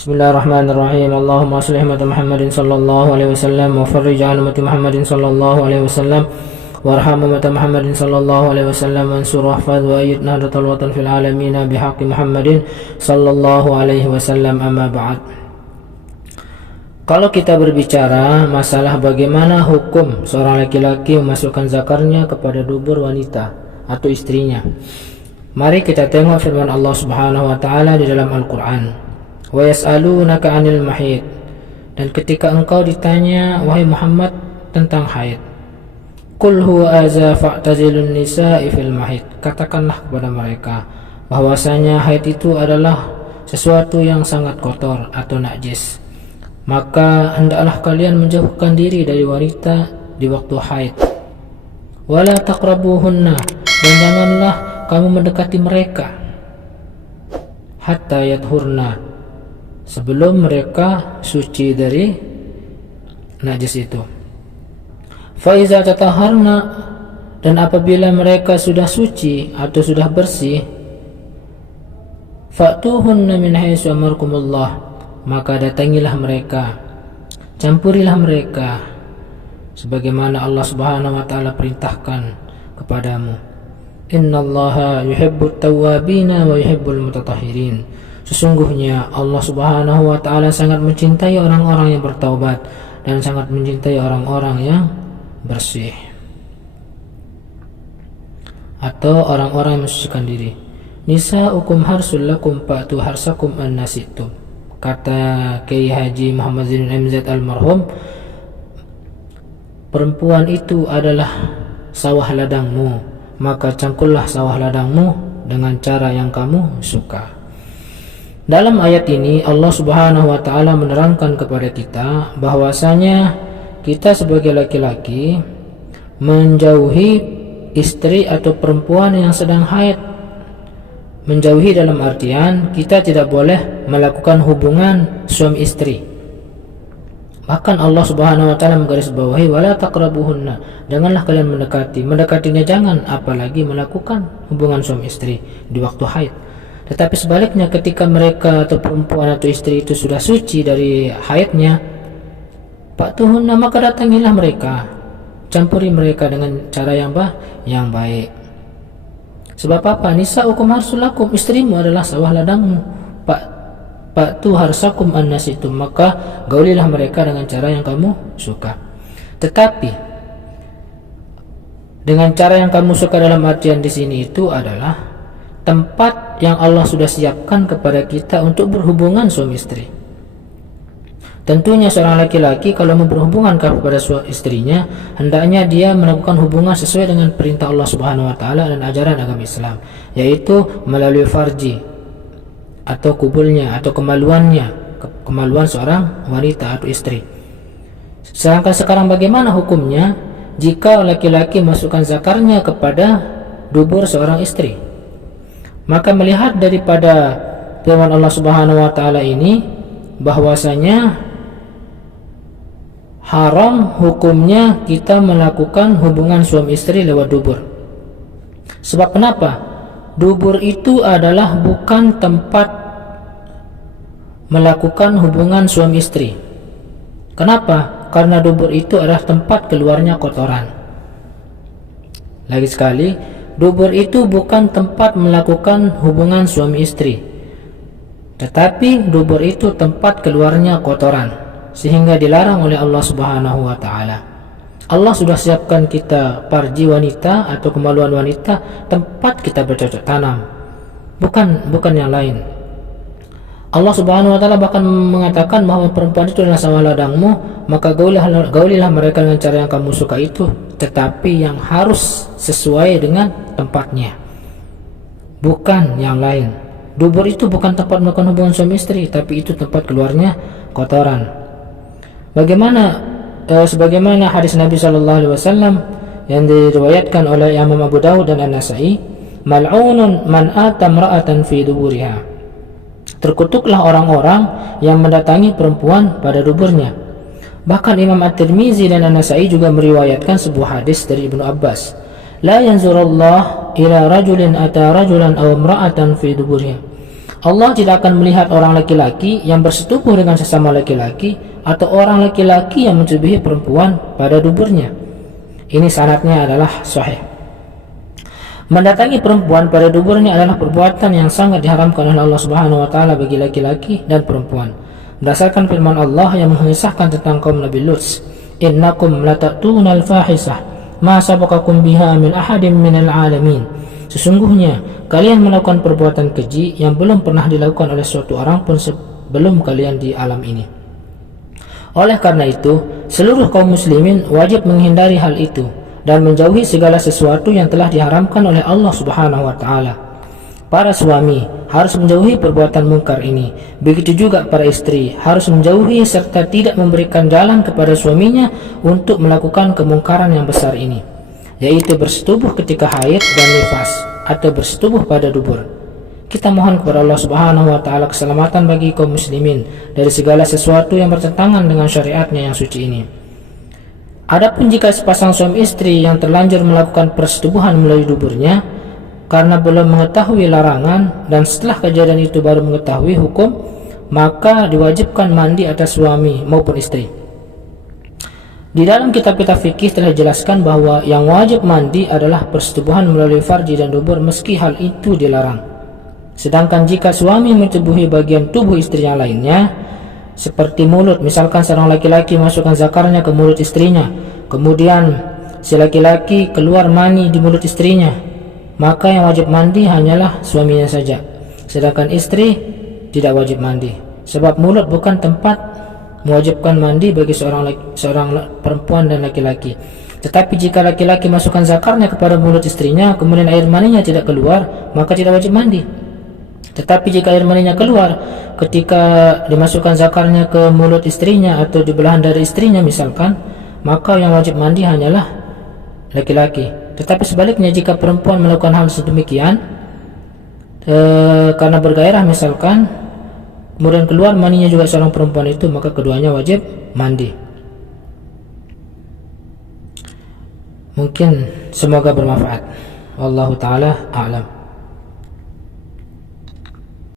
Bismillahirrahmanirrahim. Allahumma aslih umat Muhammadin sallallahu alaihi wasallam wa farrij an umat Muhammadin sallallahu alaihi wasallam warham umat Muhammadin sallallahu alaihi wasallam wansur wahfaz wa ayyid nahdatal watan fil alamin bihaqqi Muhammadin sallallahu alaihi wasallam. Amma ba'd. Kalau kita berbicara masalah bagaimana hukum seorang laki-laki memasukkan zakarnya kepada dubur wanita atau istrinya, mari kita tengok firman Allah Subhanahu wa taala di dalam Al-Qur'an. Wa yas'alunaka 'anil mahid, dan ketika engkau ditanya wahai Muhammad tentang haid, qul huwa adza fa'tazilun nisa'i fil mahid, katakanlah kepada mereka bahwasanya haid itu adalah sesuatu yang sangat kotor atau najis, maka hendaklah kalian menjauhkan diri dari wanita di waktu haid. Wala taqrabuhunna, dan janganlah kamu mendekati mereka hatta yadhurna, sebelum mereka suci dari najis itu. Fa iza tataharna, dan apabila mereka sudah suci atau sudah bersih, fa'tuhunna min haitsu amarkumullah, maka datangilah mereka, campurilah mereka sebagaimana Allah Subhanahu wa taala perintahkan kepadamu. Innallaha yuhibbut tawwabina wa yuhibbul mutatahhirin. Sesungguhnya Allah Subhanahu wa taala sangat mencintai orang-orang yang bertaubat dan sangat mencintai orang-orang yang bersih atau orang-orang yang mensucikan diri. Nisa'ukum harsul lakum fa'tu harsakum annasitum. Kata Kiai Haji Muhammad Zainuddin MZ almarhum, perempuan itu adalah sawah ladangmu, maka cangkullah sawah ladangmu dengan cara yang kamu suka. Dalam ayat ini Allah Subhanahu wa taala menerangkan kepada kita bahwasanya kita sebagai laki-laki menjauhi istri atau perempuan yang sedang haid. Menjauhi dalam artian kita tidak boleh melakukan hubungan suami istri. Bahkan Allah Subhanahu wa taala menggarisbawahi wala taqrabuhunna, janganlah kalian mendekatinya jangan, apalagi melakukan hubungan suami istri di waktu haid. Tetapi sebaliknya ketika mereka atau perempuan atau istri itu sudah suci dari haidnya, fa'tuhunna, maka datangilah mereka, campuri mereka dengan cara yang baik. Sebab apa? Nisa'ukum harsulakum, istrimu adalah sawah ladangmu. Fa'tu harsakum annasitum, maka gaulilah mereka dengan cara yang kamu suka. Tetapi dengan cara yang kamu suka dalam artian di sini itu adalah tempat yang Allah sudah siapkan kepada kita untuk berhubungan suami istri. Tentunya seorang laki-laki kalau mau berhubungan kepada istrinya, hendaknya dia melakukan hubungan sesuai dengan perintah Allah Subhanahu wa taala dan ajaran agama Islam, yaitu melalui farji atau kubulnya atau kemaluan seorang wanita atau istri. Sedangkan sekarang bagaimana hukumnya jika laki-laki masukkan zakarnya kepada dubur seorang istri? Maka melihat daripada firman Allah Subhanahu wa taala ini bahwasanya haram hukumnya kita melakukan hubungan suami istri lewat dubur. Sebab kenapa? Dubur itu adalah bukan tempat melakukan hubungan suami istri. Kenapa? Karena dubur itu adalah tempat keluarnya kotoran. Lagi sekali, dubur itu bukan tempat melakukan hubungan suami istri, tetapi dubur itu tempat keluarnya kotoran, sehingga dilarang oleh Allah Subhanahu wa taala. Allah sudah siapkan kita farji wanita atau kemaluan wanita, tempat kita bercocok tanam, bukan yang lain. Allah Subhanahu wa taala bahkan mengatakan bahwa perempuan itu adalah sawah ladangmu, maka gaulilah mereka dengan cara yang kamu suka itu, tetapi yang harus sesuai dengan tempatnya, bukan yang lain. Dubur itu bukan tempat melakukan hubungan suami istri, tapi itu tempat keluarnya kotoran. Sebagaimana hadis Nabi sallallahu alaihi wasallam yang diriwayatkan oleh Imam Abu Dawud dan An-Nasa'i, mal'unun man ata imra'atan fi duburiha, terkutuklah orang-orang yang mendatangi perempuan pada duburnya. Bahkan Imam At-Tirmizi dan An-Nasa'i juga meriwayatkan sebuah hadis dari Ibnu Abbas, la yanzurullah ila rajulin ata rajulan aw imra'atan fi duburiha, Allah tidak akan melihat orang laki-laki yang bersetubuh dengan sesama laki-laki atau orang laki-laki yang mencubihi perempuan pada duburnya. Ini sanadnya adalah sahih. Mendatangi perempuan pada duburnya adalah perbuatan yang sangat diharamkan oleh Allah Subhanahu wa taala bagi laki-laki dan perempuan. Berdasarkan firman Allah yang mengisahkan tentang kaum Nabi Lut, "Innakum latatuna al-fahisah ma sabaqakum biha min ahadin minal alamin." Sesungguhnya kalian melakukan perbuatan keji yang belum pernah dilakukan oleh suatu orang pun sebelum kalian di alam ini. Oleh karena itu, seluruh kaum muslimin wajib menghindari hal itu dan menjauhi segala sesuatu yang telah diharamkan oleh Allah Subhanahu wa taala. Para suami harus menjauhi perbuatan mungkar ini. Begitu juga para istri harus menjauhi serta tidak memberikan jalan kepada suaminya untuk melakukan kemungkaran yang besar ini, yaitu bersetubuh ketika haid dan nifas atau bersetubuh pada dubur. Kita mohon kepada Allah Subhanahu wa taala keselamatan bagi kaum muslimin dari segala sesuatu yang bertentangan dengan syariatnya yang suci ini. Adapun jika sepasang suami istri yang terlanjur melakukan persetubuhan melalui duburnya karena belum mengetahui larangan dan setelah kejadian itu baru mengetahui hukum, maka diwajibkan mandi atas suami maupun istri. Di dalam kitab-kitab fikih telah dijelaskan bahwa yang wajib mandi adalah persetubuhan melalui farji dan dubur meski hal itu dilarang. Sedangkan jika suami mencebuhi bagian tubuh istrinya lainnya, seperti mulut, misalkan seorang laki-laki masukkan zakarnya ke mulut istrinya, kemudian si laki-laki keluar mani di mulut istrinya, maka yang wajib mandi hanyalah suaminya saja. Sedangkan istri tidak wajib mandi, sebab mulut bukan tempat mewajibkan mandi bagi seorang perempuan dan laki-laki. Tetapi jika laki-laki masukkan zakarnya kepada mulut istrinya, kemudian air maninya tidak keluar, maka tidak wajib mandi. Tetapi jika air maninya keluar ketika dimasukkan zakarnya ke mulut istrinya atau di belahan dada istrinya misalkan, maka yang wajib mandi hanyalah laki-laki. Tetapi sebaliknya jika perempuan melakukan hal sedemikian karena bergairah misalkan, kemudian keluar maninya juga seorang perempuan itu, maka keduanya wajib mandi. Mungkin semoga bermanfaat. Wallahu taala a'lam.